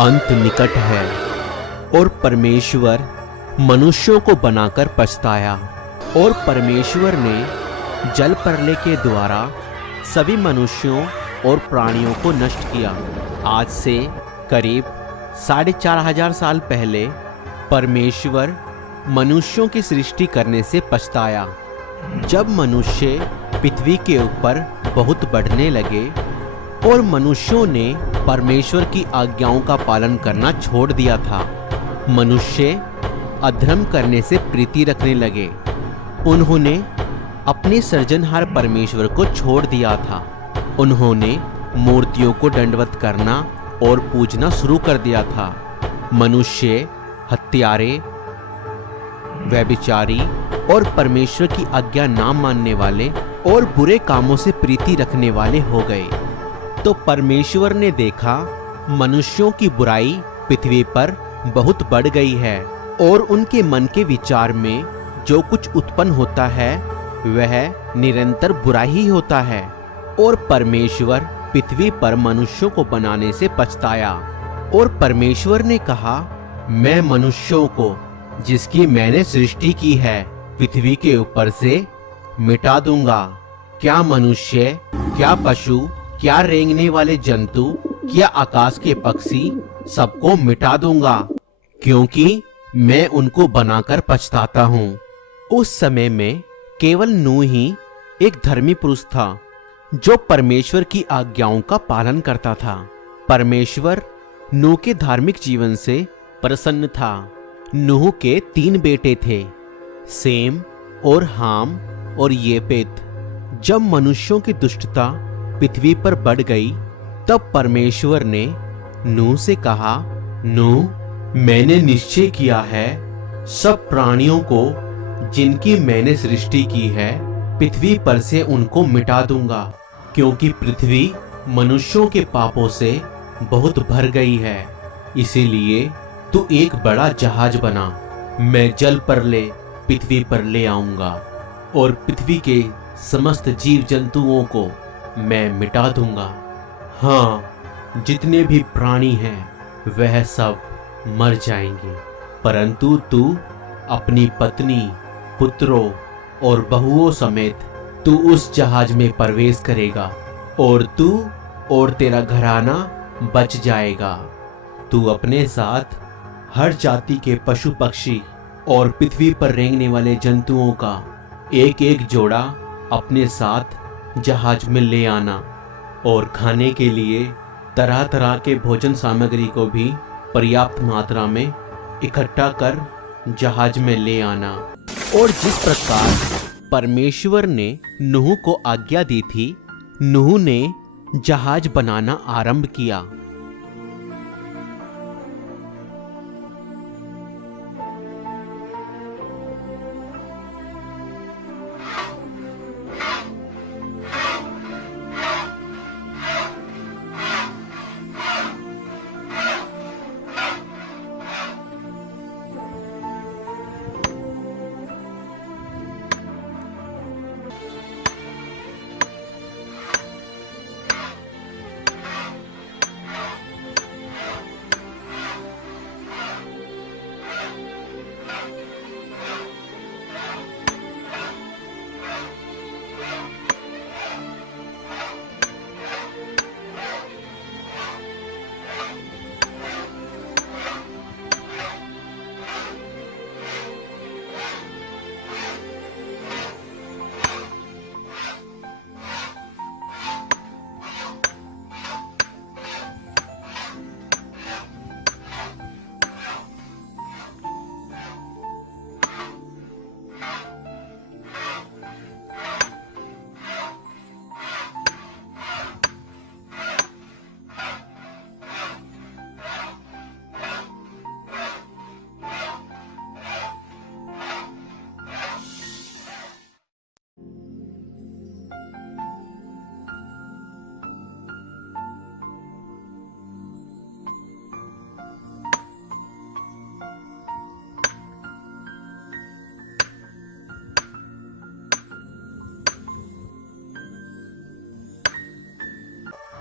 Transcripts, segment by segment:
अंत निकट है और परमेश्वर मनुष्यों को बनाकर पछताया। और परमेश्वर ने जल प्रलय के द्वारा सभी मनुष्यों और प्राणियों को नष्ट किया। आज से करीब 4,500 साल पहले परमेश्वर मनुष्यों की सृष्टि करने से पछताया। जब मनुष्य पृथ्वी के ऊपर बहुत बढ़ने लगे और मनुष्यों ने परमेश्वर की आज्ञाओं का पालन करना छोड़ दिया था, मनुष्य अधर्म करने से प्रीति रखने लगे। उन्होंने अपने सृजनहार परमेश्वर को छोड़ दिया था। उन्होंने मूर्तियों को दंडवत करना और पूजना शुरू कर दिया था। मनुष्य हत्यारे, व्यभिचारी और परमेश्वर की आज्ञा ना मानने वाले और बुरे कामों से प्रीति रखने वाले हो गए। तो परमेश्वर ने देखा मनुष्यों की बुराई पृथ्वी पर बहुत बढ़ गई है और उनके मन के विचार में जो कुछ उत्पन्न होता है वह निरंतर बुरा ही होता है। और परमेश्वर पृथ्वी पर मनुष्यों को बनाने से पछताया। और परमेश्वर ने कहा, मैं मनुष्यों को जिसकी मैंने सृष्टि की है पृथ्वी के ऊपर से मिटा दूंगा। क्या मनुष्य, क्या पशु, क्या रेंगने वाले जंतु, क्या आकाश के पक्षी, सबको मिटा दूंगा, क्योंकि मैं उनको बनाकर पछताता हूँ। उस समय में केवल नूह ही एक धर्मी पुरुष था जो परमेश्वर की आज्ञाओं का पालन करता था। परमेश्वर नूह के धार्मिक जीवन से प्रसन्न था। नूह के 3 बेटे थे, सेम और हाम और येपेत। जब मनुष्यों की दुष्टता पृथ्वी पर बढ़ गई तब परमेश्वर ने नूह से कहा, नूह, मैंने निश्चय किया है सब प्राणियों को जिनकी मैंने सृष्टि की है पृथ्वी पर से उनको मिटा दूंगा, क्योंकि पृथ्वी मनुष्यों के पापों से बहुत भर गई है। इसीलिए तू एक बड़ा जहाज बना, मैं जल प्रलय पृथ्वी पर ले आऊंगा और पृथ्वी के समस्त जीव जंतुओं को मैं मिटा दूंगा। हाँ, जितने भी प्राणी हैं वह सब मर जाएंगे, परंतु तू अपनी पत्नी, पुत्रों और बहुओं समेत तू उस जहाज में प्रवेश करेगा और तू और तेरा घराना बच जाएगा। तू अपने साथ हर जाति के पशु पक्षी और पृथ्वी पर रेंगने वाले जंतुओं का एक एक जोड़ा अपने साथ जहाज में ले आना और खाने के लिए तरह तरह के भोजन सामग्री को भी पर्याप्त मात्रा में इकट्ठा कर जहाज में ले आना। और जिस प्रकार परमेश्वर ने नूह को आज्ञा दी थी, नूह ने जहाज बनाना आरंभ किया।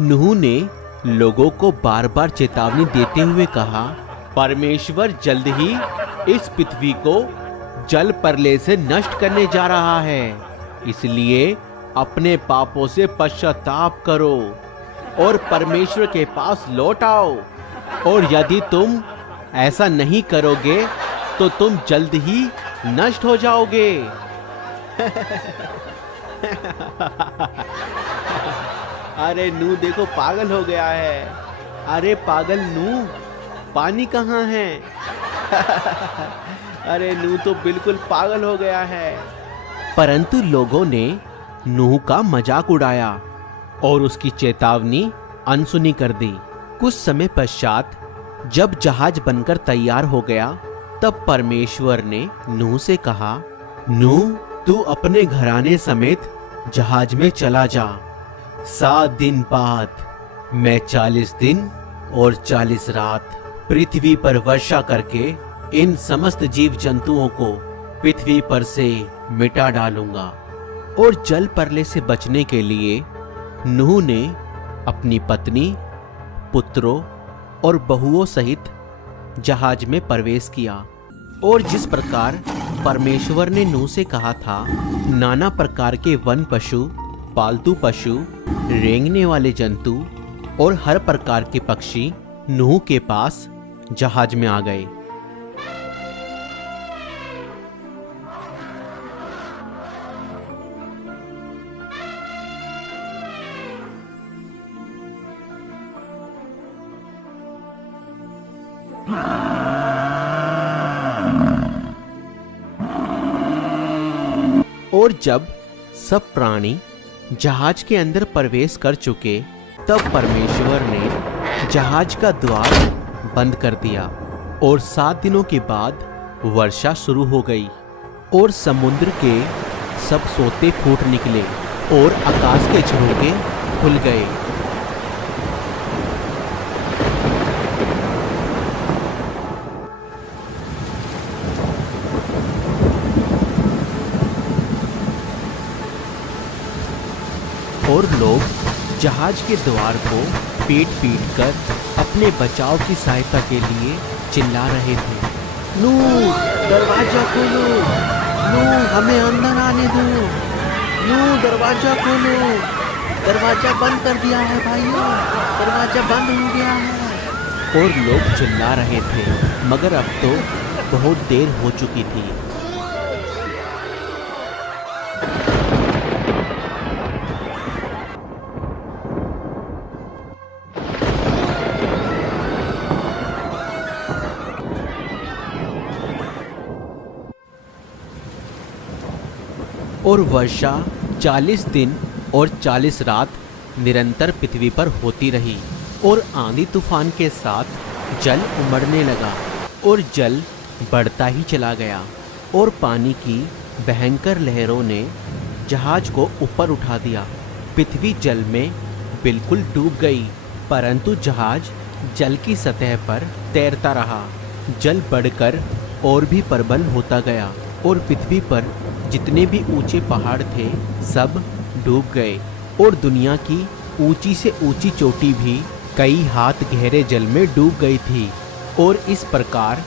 नूह ने लोगों को बार बार चेतावनी देते हुए कहा, परमेश्वर जल्द ही इस पृथ्वी को जल प्रलय से नष्ट करने जा रहा है, इसलिए अपने पापों से पश्चाताप करो और परमेश्वर के पास लौट आओ, और यदि तुम ऐसा नहीं करोगे तो तुम जल्द ही नष्ट हो जाओगे। अरे नूह देखो पागल हो गया है। अरे पागल नूह, पानी कहाँ है? अरे नूह तो बिल्कुल पागल हो गया है। परंतु लोगों ने नूह का मजाक उड़ाया और उसकी चेतावनी अनसुनी कर दी। कुछ समय पश्चात जब जहाज बनकर तैयार हो गया, तब परमेश्वर ने नूह से कहा, नूह तू अपने घराने समेत जहाज में चला जा। 7 दिन बाद मैं 40 दिन और 40 रात पृथ्वी पर वर्षा करके इन समस्त जीव जंतुओं को पृथ्वी पर से मिटा डालूंगा। और जल प्रलय से बचने के लिए नूह ने अपनी पत्नी, पुत्रों और बहुओं सहित जहाज में प्रवेश किया। और जिस प्रकार परमेश्वर ने नूह से कहा था, नाना प्रकार के वन पशु, पालतू पशु, रेंगने वाले जंतु और हर प्रकार के पक्षी नूह के पास जहाज में आ गए। और जब सब प्राणी जहाज के अंदर प्रवेश कर चुके, तब परमेश्वर ने जहाज का द्वार बंद कर दिया और 7 दिनों के बाद वर्षा शुरू हो गई और समुद्र के सब सोते फूट निकले और आकाश के झरोखे खुल गए। और लोग जहाज के द्वार को पीट कर अपने बचाव की सहायता के लिए चिल्ला रहे थे, नूह दरवाजा खोलो, नूह हमें अंदर आने दो, नूह दरवाजा खोलो, दरवाजा बंद कर दिया है भाइयों, दरवाजा बंद हो गया है। और लोग चिल्ला रहे थे, मगर अब तो बहुत देर हो चुकी थी। और वर्षा 40 दिन और 40 रात निरंतर पृथ्वी पर होती रही और आंधी तूफान के साथ जल उमड़ने लगा और जल बढ़ता ही चला गया और पानी की भयंकर लहरों ने जहाज को ऊपर उठा दिया। पृथ्वी जल में बिल्कुल डूब गई, परंतु जहाज जल की सतह पर तैरता रहा। जल बढ़कर और भी प्रबल होता गया और पृथ्वी पर जितने भी ऊंचे पहाड़ थे सब डूब गए और दुनिया की ऊंची से ऊंची चोटी भी कई हाथ गहरे जल में डूब गई थी। और इस प्रकार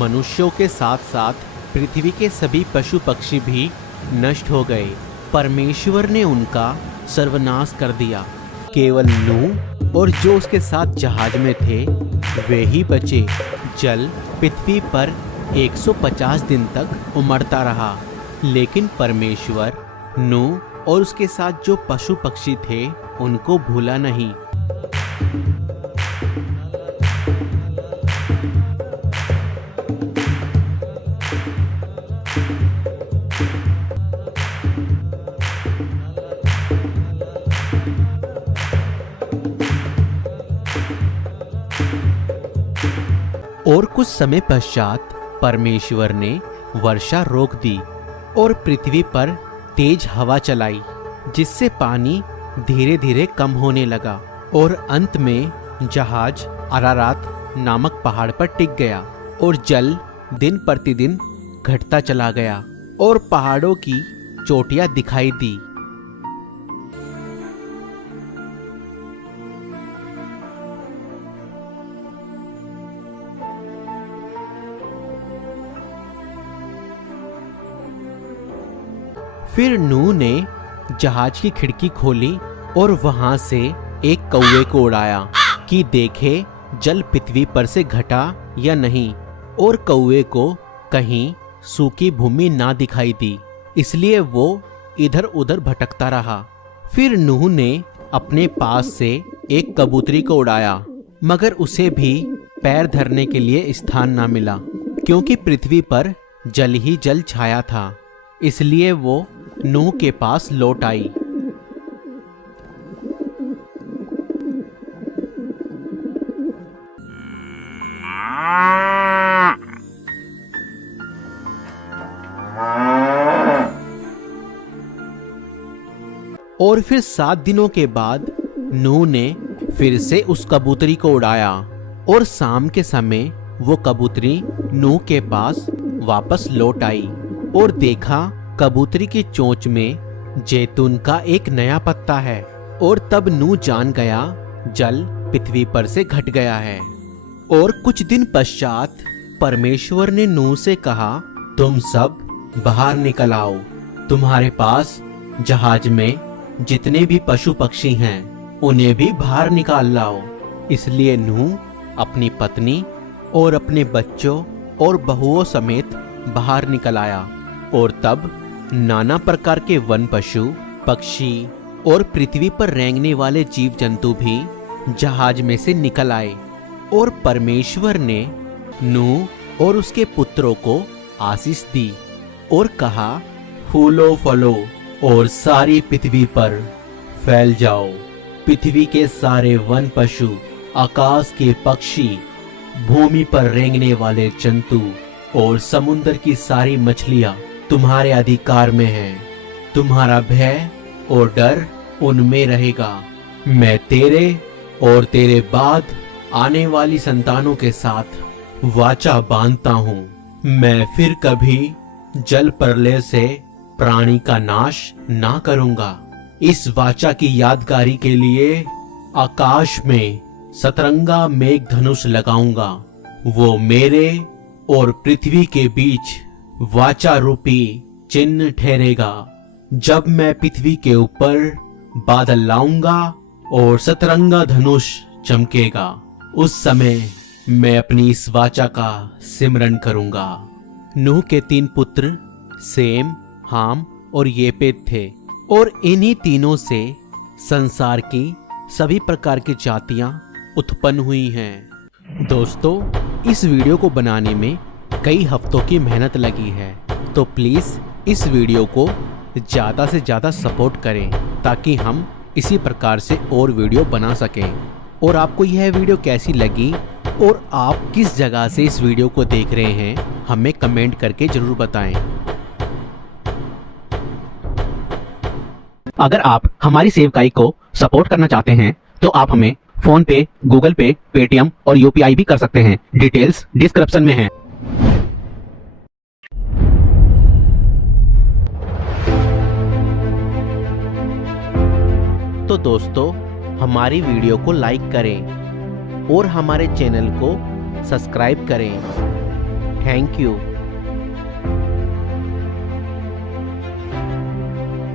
मनुष्यों के साथ साथ पृथ्वी के सभी पशु पक्षी भी नष्ट हो गए। परमेश्वर ने उनका सर्वनाश कर दिया। केवल नूह और जो उसके साथ जहाज में थे वे ही बचे। जल पृथ्वी पर 150 दिन तक उमड़ता रहा, लेकिन परमेश्वर नूह और उसके साथ जो पशु पक्षी थे उनको भूला नहीं। और कुछ समय पश्चात परमेश्वर ने वर्षा रोक दी और पृथ्वी पर तेज हवा चलाई, जिससे पानी धीरे धीरे कम होने लगा और अंत में जहाज अरारात नामक पहाड़ पर टिक गया और जल दिन प्रतिदिन घटता चला गया और पहाड़ों की चोटियां दिखाई दी। फिर नूह ने जहाज की खिड़की खोली और वहां से एक कौवे को उड़ाया कि देखे जल पृथ्वी पर से घटा या नहीं, और कौवे को कहीं सूखी भूमि ना दिखाई दी, इसलिए वो इधर उधर भटकता रहा। फिर नूह ने अपने पास से एक कबूतरी को उड़ाया, मगर उसे भी पैर धरने के लिए स्थान ना मिला, क्योंकि पृथ्वी पर जल ही जल छाया था। इसलिए वो नूह के पास लौट आई। और फिर 7 दिनों के बाद नूह ने फिर से उस कबूतरी को उड़ाया, और शाम के समय वो कबूतरी नूह के पास वापस लौट आई और देखा कबूतरी की चोंच में जैतून का एक नया पत्ता है। और तब नूह जान गया जल पृथ्वी पर से घट गया है। और कुछ दिन पश्चात परमेश्वर ने नूह से कहा, तुम सब बाहर निकल आओ, तुम्हारे पास जहाज में जितने भी पशु पक्षी हैं उन्हें भी बाहर निकाल लाओ। इसलिए नूह अपनी पत्नी और अपने बच्चों और बहुओं समेत बाहर निकल आया। और तब नाना प्रकार के वन पशु पक्षी और पृथ्वी पर रेंगने वाले जीव जंतु भी जहाज में से निकल आए। और परमेश्वर ने नूह और उसके पुत्रों को आशीष दी और कहा, फूलो फलो और सारी पृथ्वी पर फैल जाओ। पृथ्वी के सारे वन पशु, आकाश के पक्षी, भूमि पर रेंगने वाले जंतु और समुद्र की सारी मछलियां तुम्हारे अधिकार में हैं। तुम्हारा भय और डर उनमें रहेगा। मैं तेरे और तेरे बाद आने वाली संतानों के साथ वाचा बांधता हूँ। मैं फिर कभी जल प्रलय से प्राणी का नाश ना करूंगा। इस वाचा की यादगारी के लिए आकाश में सतरंगा मेघ धनुष लगाऊंगा। वो मेरे और पृथ्वी के बीच वाचा रूपी चिन्ह ठहरेगा। जब मैं पृथ्वी के ऊपर बादल लाऊंगा और सतरंगा धनुष चमकेगा, उस समय मैं अपनी इस वाचा का सिमरन करूंगा। नूह के 3 पुत्र सेम, हाम और येपेत थे, और इन्हीं तीनों से संसार की सभी प्रकार की जातियां उत्पन्न हुई हैं। दोस्तों, इस वीडियो को बनाने में कई हफ्तों की मेहनत लगी है, तो प्लीज इस वीडियो को ज्यादा से ज्यादा सपोर्ट करें ताकि हम इसी प्रकार से और वीडियो बना सकें। और आपको यह वीडियो कैसी लगी और आप किस जगह से इस वीडियो को देख रहे हैं, हमें कमेंट करके जरूर बताएं। अगर आप हमारी सेवकाई को सपोर्ट करना चाहते हैं तो आप हमें फोन पे, गूगल पे, पेटीएम और यूपीआई भी कर सकते हैं। डिटेल्स डिस्क्रिप्शन में है। तो दोस्तों, हमारी वीडियो को लाइक करें और हमारे चैनल को सब्सक्राइब करें। Thank you.